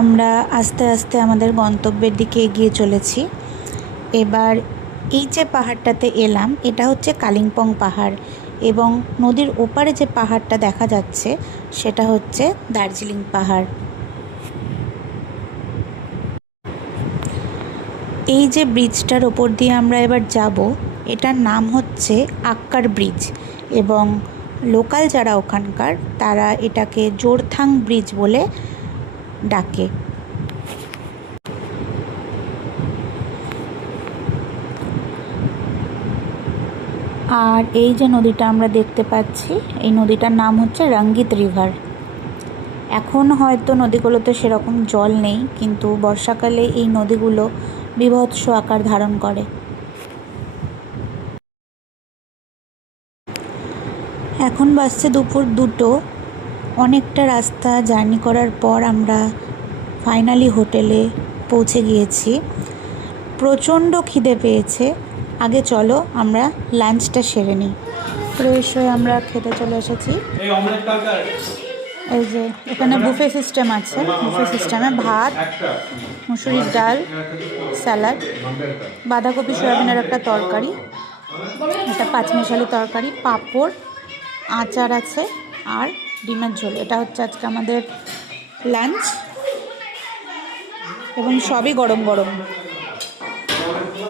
আমরা আস্তে আস্তে আমাদের গন্তব্যের দিকে এগিয়ে চলেছি। এবার এই যে পাহাড়টাতে এলাম এটা হচ্ছে কালিম্পং পাহাড়, এবং নদীর ওপারে যে পাহাড়টা দেখা যাচ্ছে সেটা হচ্ছে দার্জিলিং পাহাড়। এই যে ব্রিজটার ওপর দিয়ে আমরা এবার যাব, এটার নাম হচ্ছে আক্কার ব্রিজ, এবং লোকাল যারা ওখানকার তারা এটাকে জোরথাং ব্রিজ বলে ডাকে। আর এই যে নদীটা আমরা দেখতে পাচ্ছি, এই নদীটার নাম হচ্ছে রঙ্গিত রিভার। এখন হয়তো নদীগুলোতে সেরকম জল নেই, কিন্তু বর্ষাকালে এই নদীগুলো বীভৎস আকার ধারণ করে। এখন বাজছে দুপুর 2টো। অনেকটা রাস্তা জার্নি করার পর আমরা ফাইনালি হোটেলে পৌঁছে গিয়েছি। প্রচণ্ড খিদে পেয়েছে। আগে চলো আমরা লাঞ্চটা সেরে নিই। ফ্রেশ হয়ে আমরা খেতে চলে এসেছি। এই যে এখানে বুফে সিস্টেম আছে। বুফে সিস্টেমে ভাত, মুসুরির ডাল, স্যালাড, বাঁধাকপি সয়াবিনের একটা তরকারি, একটা পাঁচমিশালি তরকারি, পাঁপড়, আচার আছে, আর ডিমের ঝোল। এটা হচ্ছে আজকে আমাদের লাঞ্চ, এবং সবই গরম গরম।